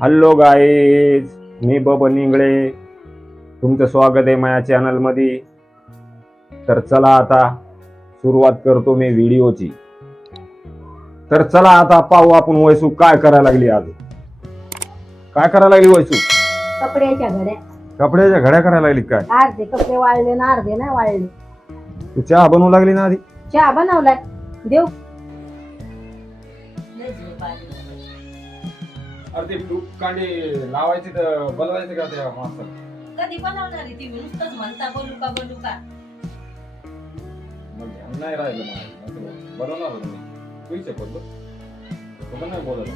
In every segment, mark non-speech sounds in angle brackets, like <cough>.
Hello guys मी बबन इंगळे. तुमचं स्वागत आहे माझ्या चॅनलमध्ये तर चला आता सुरुवात करतो मी व्हिडिओची. तर चला आता पाहू आपण वैसू काय करायला लागली आज. काय करायला लागली वैसू? कपड्याच्या घड्या. कपड्याच्या घड्या करायला लागली काय? अर्धे कपडे वाळले ना अर्धे नाही वाळले. तू चहा बनवू लागली ना आधी? चहा बनवलाय. देव अरे ते तूप कांडी लावायची तर बनवायचे का त्या माणसाला कधी बनवणार आहे ती? नुसतंच म्हणता बोलू का बोलू का? नाही राहिलं बनवणार होतो मी. बोललो तो पण नाही बोलत.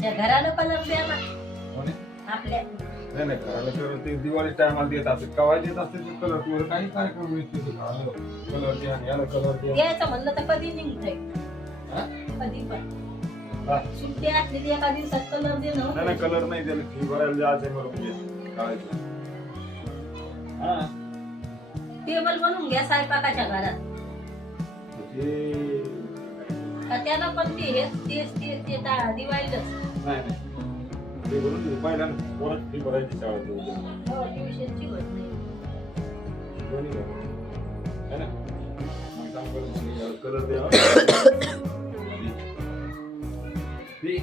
त्या घराला ना. कोणी? आपल्या. नाही नाही घराला कलर ते दिवाळी टायमाला देत असते कवाय देत असते ते कलर काही कार्यक्रम कलर द्या आणि याला कलर द्या. द्यायचं म्हणलं तर कधी निघतंय? हा? कधी पण. सुट्टी असलेली एका दिवसात कलर नाही देणं. नाही कलर नाही त्याला फी भरायला जायचं बरोबर म्हणजे काढायचं. हा. टेबल बनवून घ्या स्वयंपाकाच्या घरात. ते का त्याला पण ते हेच तेच तेच ते ता- दिवाळीलाच नाही नाही. ते भरून देऊ पहिल्यांदा कोणाची फी भरायची शाळेत हो, ट्युशनची होत नाही दोन्ही भर. है ना? मग काम करून कलर द्यावा ते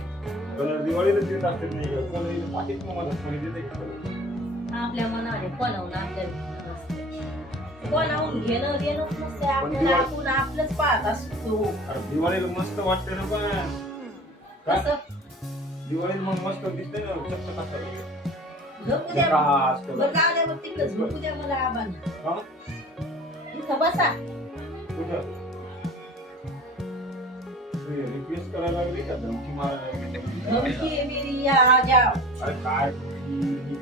कलर दिवाळीला देत असते नाही कोणी पाठीत मग कोणी देते का color? आपल्या मनाने बनवणं आपल्या बनवून घेणं देणं नसते आपल्याला दिवाळी- आपण आपलंच पाहत असतो. अरे दिवाळीला मस्त वाटते ना पण? कसं? दिवाळीला मग मस्त दिसते ना चक्क कसं? झोपू द्या बरं मग तिकडे. झोपू द्या मला आबान? इथं बसा. कुठं? रिक्वेस्ट करायला लागली का धमकी मारायला लागली या अरे काय तुम्ही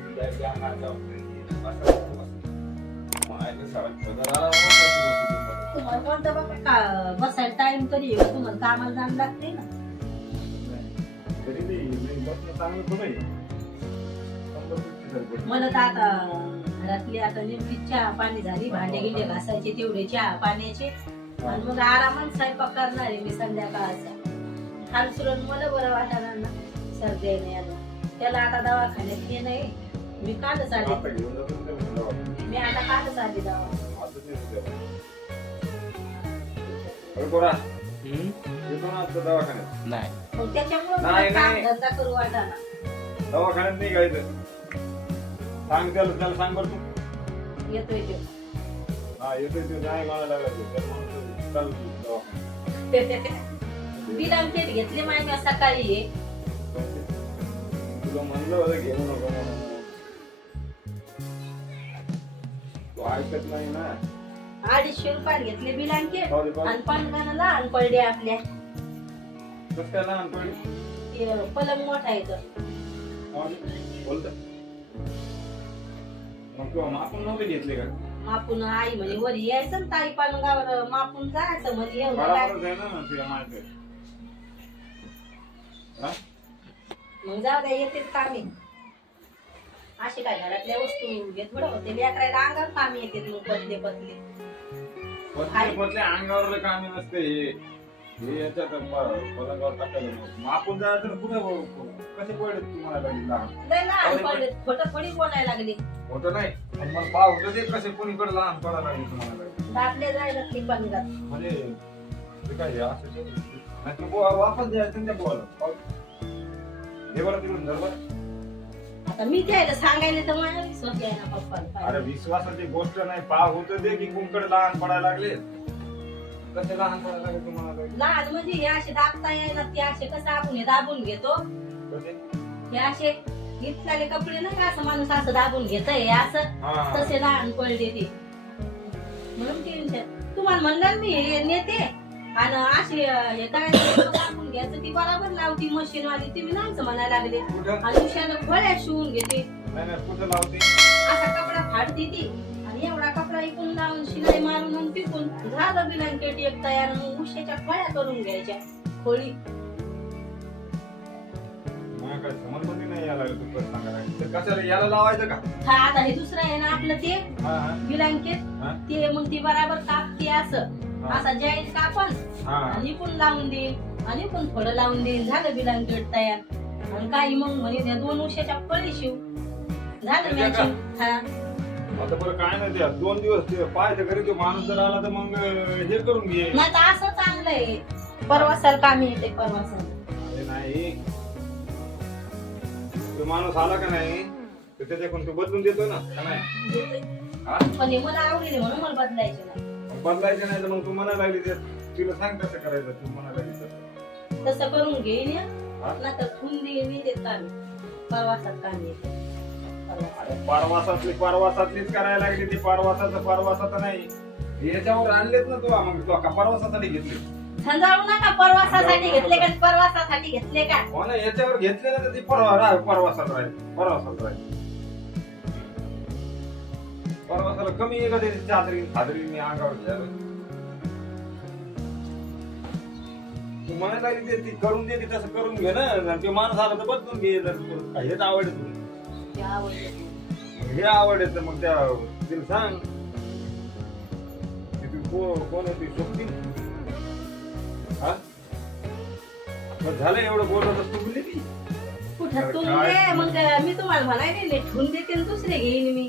तुम्हाला. कोणतं बाबा का बसायला टाइम आहे? तुम्हाला कामाला जाणं लागते ना तरी ते नाही, बसणं चांगलं थोडं आहे. समजा तुमची सरपट. मला तर आता घरातली आता नेमकी चहा पाणी झाली भांडे गिंडे घासायचे तेवढे चहा पाण्याचे आणि मग आरामात स्वयंपाक करणार आहे मी संध्याकाळचा हाल सुरत मला बरं वाटणार ना सर्दी नाही आलं त्याला आता दवाखान्यात हे नाही मी कालच आले. मी आता कालच आले दवा दवाखान्यात. नाही. मग त्याच्यामुळे नाही, मला काम नाही. धंदा करू दवाखान्यात नाही गायचं सांग त्याला त्याला सांग बरं तू. येतोय ते. हा येतोय ते. नाही चल दवाखान्यात. <laughs> बिलांकेट घेतले माहिती सकाळी. हे. तुला म्हणलं होतं घेऊ नको तू ऐकत नाही ना. अडीचशे रुपयात घेतले बिलांकेट जाऊ दे बघ. आणि पणगानं लहान पडले आपल्या. कसं काय लहान पडली ते पलंग मोठा येतो बोलत. मग तू आपण नव्हते घेतले का? मापून आई म्हणे वर यायचं ना ताई पलंगावर मापून जायचं म्हणजे एवढं काय बरोबरच आहे ना तुला माहिती मग जाऊ द्या येतेच कामी असे काय घरातल्या वस्तू घेत थोडं होते. लेकरायला अंगावर कामी येते मग पतले पतले. पतले पतले अंगावर कामी नसते हे. हे याच्यात प- पलंगावर टाकायला नको. मग आपण जायचं ना कुठे ब- कसे पडले तुम्हाला लागले लहान? लय लहान पडले खोटं थोडी बोलायला लागले? होतं नाही. पण मला पाव होतं ते कसे कोणीकडे लहान पडायला लागले तुम्हाला लागले. दाबले जायला ते म्हणजे ते काय हे असं ते- नाही तू बुवा वापस द्यायचं त्या बुवाला हे बरं तिकडून धर बरं. आता मी सांगायला तर विश्वास अरे पप्पा विश्वासाची गोष्ट नाही. पाव होतं ते की कुंकड लहान पडायला लागले. कसे लहान पडायला लागले तुम्हाला? लहान म्हणजे हे असे दाबता यायला ते असे कसं आपण हे दाबून घेतो? कसे? हे असे इथले कपडे नाही का असं माणूस असं दाबून घेत हे असं हा. तसे लहान पडले ते. म्हणून टेन्शन तुम्हाला म्हणलं ना मी हे नेते आणि असे हे काय घ्यायचं ती बरोबर लावती मशीन वाली तुम्ही नाहीच म्हणायला लागले. कुठं? आणि उशाला खोळ्या शिवून घेते. नाही नाही कुठं लावते? असा कपडा फाडते ती. आणि एवढा कपडा इकून लावून शिलाई मारून आणि पिकून झालं बिलांकेट एक तयार मग उशाच्या खोळ्या करून घ्यायच्या. खोळी मला काय समजमध्ये नाही यायला लागलं तू कसं सांगायला लागलं. तर कशाला याला लावायचं का? हा आता हे दुसरं आहे ना आपलं ते. हा हा. बिलांकेट हा? ते मग ती बराबर कापते असं. हा. असा जाईल कापण हा. आणि इकून लावून देईल. आणि इकून थोडं लावून देईल झालं बिलांकेट तयार. आणि काही मग म्हणे त्या दोन उशाच्या पळी शिव. झालं मॅचिंग हा. आता बरं काय नाही त्या दोन दिवस ते पाहायचं घरी तो माणूस जर आला तर मग अं, हे करून घे. नाही तर असं चांगलं आहे. परवासाल कामी येते परवासाल अरे नाही. तो माणूस आला का नाही तर त्याच्याकडून तो बदलून देतो ना का नाही? हा? पण हे मला आवडले म्हणून मला बदलायचे नाही. मग बदलायचं नाही तर मग तू म्हणायला लागली ते तिला सांग कसं करायचं तू म्हणायला लागली तसं. तसं करून घेईन या. हा? नाही तर ठेवून देईन मी ते कामी परवासात कामी येते. अरे पारवासातली पारवासातलीच करायला लागली ती. पारवासाचं पारवासाचं नाही. याच्यावर आणलेत ना तू मग. तू का परवासासाठी घेतले? झंजाळू नका परवासासाठी घेतले का? परवासासाठी घेतले का? हो ना याच्यावर घेतले ना तर ती परवा राह परवासात राहील. परवासात राहील. परवासाला कमी ते चादरी? हादरी मी अंगावर घ्यायला तू म्हणायला लागली ते ती करून दे ती तसं करून घे ना. आणि ते माणूस आला तर बदलून घे तुला हेच आवड आहे तुला. ते आवडले मग हे आवड आहे तर मग त्या तिला सांग. की तू को- कोण होती? सोबती हा? मग झालं एवढं बोलत तर तू बोलली ती कुठं तुम काय? दे मग मी तुम्हाला म्हणायले ठेवून देते आणि दुसरे घेईन मी.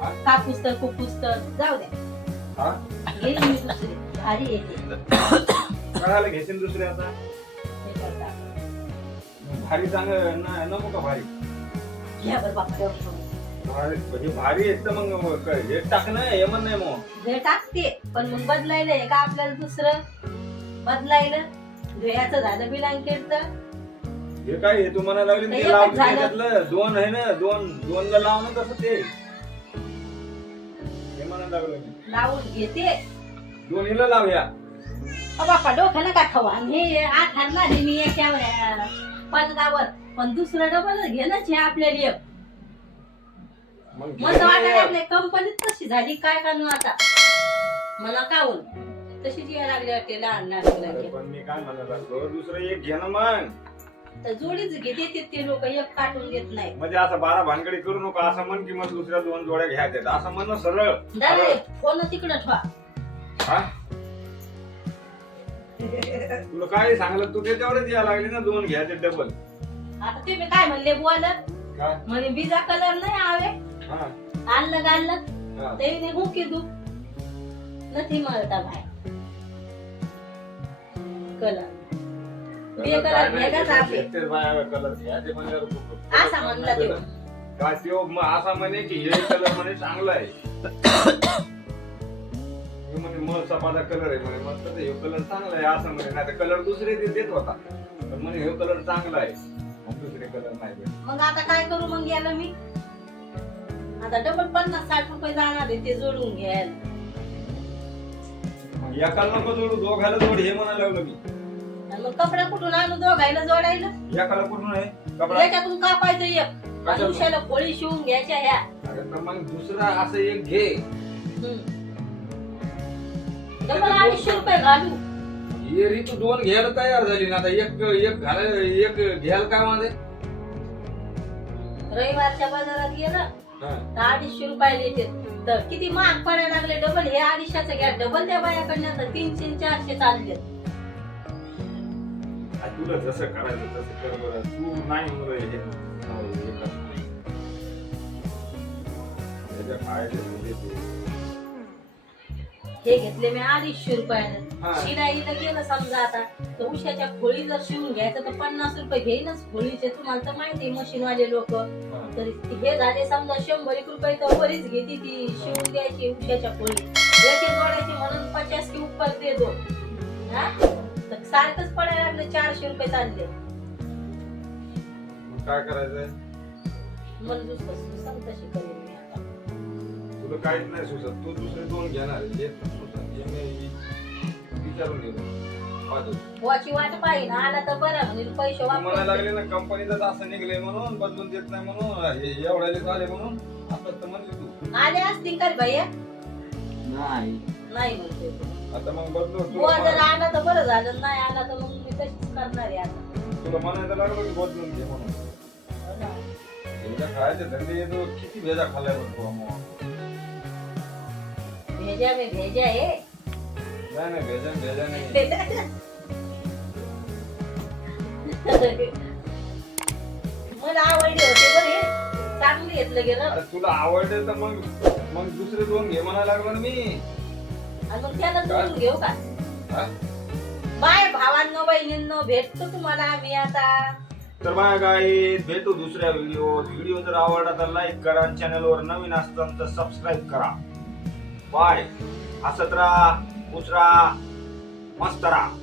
हा? कापूस तर कुपूस तर. जाऊ द्या. हा? घेईन मी दुसरे. भारी येते <coughs> कळायला घेशील दुसरे आता हे करता. भारी चांग ना- नको का भारी घ्या बरं बापा एवढं. भारी म्हणजे भारी येत मग काय हे टाक ना हे म्हण नाही मग हे टाकते पण मग बदलायला आहे का आपल्याला दुसरं बदलायला धुयाचं झालं बिलांकेट तर हे काय हे तू म्हणायला लागली ते ते झालं. त्याच्यातलं दोन आहे ना दोन दोनला लावणं कसं ते हे म्हणायला लागलं. लावून घेते दोन्हीला लावूया अ बापा डोकं नका खावा आणि हे आठ आणणार आहे मी याच्यावर अं, पदकावर पण दुसरं डबल घेणंच आहे आपल्याला एक. मग वाटायला कंपनीत कशी झाली काय कानू आता? मला काऊन तशीच यायला लागले वाटते लहान लहान मुलांचे. पण मी काय दुसरं एक घे ना मग. तर जोडीच घेते ते- ते लोक एक काटून देत नाही. म्हणजे असं बारा भानगडी करू नको असं म्हण की मग दुसऱ्या दोन जोड्या घ्यायच्या असं म्हण ना सरळ. दादा फोन तिकडं ठेवा. हा? तुला काय सांगलं? तू त्याच्यावरच यायला लागली ना दोन घ्यायचे डबल आता तुम्ही काय म्हणले बोलत काय? म्हणे बिजा कलर नाही आवे. हा. आणलं हा. ते नाही हो की तू नथी म्हणता बाय कलर बे कलर नाही, आपले कलर घ्यायचे म्हणल्यावर खूप- असा म्हणला तो. काय त्यो असा म्हणे की हे कलर म्हणे चांगला आहे. मग सपाटा कलर आहे म्हणे मग तर हे कलर चांगला आहे असं म्हणे नाही कलर दुसरे ते देत होता. पण म्हणे हे कलर चांगला आहे. मग दुसरे कलर नाही भेटत. मग आता काय करू मग याला मी? आता डबल पन्नास साठ रुपये जाणार आहे ते जोडून घ्यायला. मग एकाला नको जोडू दोघाला जोड हे म्हणायला लागलो मी. आणि मग कपडा कुठून आणू दोघायला जोडायला? एकाला कुठून आहे? कपडा? याच्यातून कापायचं एक. आणि कशातून? उशाला पोळी शिवून घ्यायच्या ह्या. अरे तर मग दुसरा असं एक घे. डबल अडीचशे रुपये घालू. ही ऋतू दोन घ्यायला तयार झाली ना आता एक एक घालायला एक घ्यायला काय माझे रविवारच्या बाजारात गेलं हा. तर अडीचशे रुपये येते. तर किती महाग पडायला लागले डबल हे अडीचशेचं घ्या. डबल त्या बायाकडनं तर तीनशे चारशे चालले. तुला जसं करायचं तसं कर बरं. तू नाही बरं हे म्हणजे ते. हे घेतले मी अडीचशे रुपयानं. शिलाईला गेलं समजा आता तर उशाच्या खोळी जर शिवून घ्यायचं तर पन्नास रुपये घेईनच खोळीचे. तुम्हाला तर माहिती मशीन वाले लोक. तर हे झाले समजा शंभर एक रुपये तर बरीच घेते ती शिवून द्यायची उशाच्या खोळी. याचे जोडायचे म्हणून पचास की उपर दे दो हा? तर सारखंच पडायला लागलं चारशे रुपये चालले. काय करायचंय? मला दुसरं मी आता तुला काहीच नाही सुचत. तू दुसरे दोन घेणार. आहे. हे तू सुचत. हे मी विचारून घेतो. पाहतो. वाची वाट पाहिजे आला तर बरं. म्हणजे पैसे तू म्हणायला वापर लागले ना कंपनीचं असं निघले म्हणून बदलून देत नाही म्हणून हे एवढ्याले झाले म्हणून असं तर म्हणले तू. आले असतील का रे भैया. नाही. नाही म्हणते आता मग बदलू तुला बुवा जर म्हणा- आला तर बरं झालं नाही आला तर मग मी तशीच करणार आहे आता. तुला म्हणायला लागलं की बदलून घे म्हणून. हो ना. एकदा खायचे धंदे येतो. किती भेजा खाल्लाय बघ मग. भेजा में भेजा आहे नाही नाही भेजा भेजा नाही मला आवडले होते बरे. चांगले घेतलं गेलं अरे तुला आवडते तर मग मग दुसरे दोन घे म्हणायला लागलो ना मी. आणि मग त्याला जोडून घेऊ का? हा? बाय भावांनो बहिणींनो भेटतो तुम्हाला आम्ही आता. तर माझ्या गाई भेटू दुसऱ्या व्हिडिओ व्हिडिओ जर आवडला तर लाईक करा चॅनल वर नवीन असताना तर सबस्क्राईब करा. बाय हसत राहा खुश राहा मस्त राहा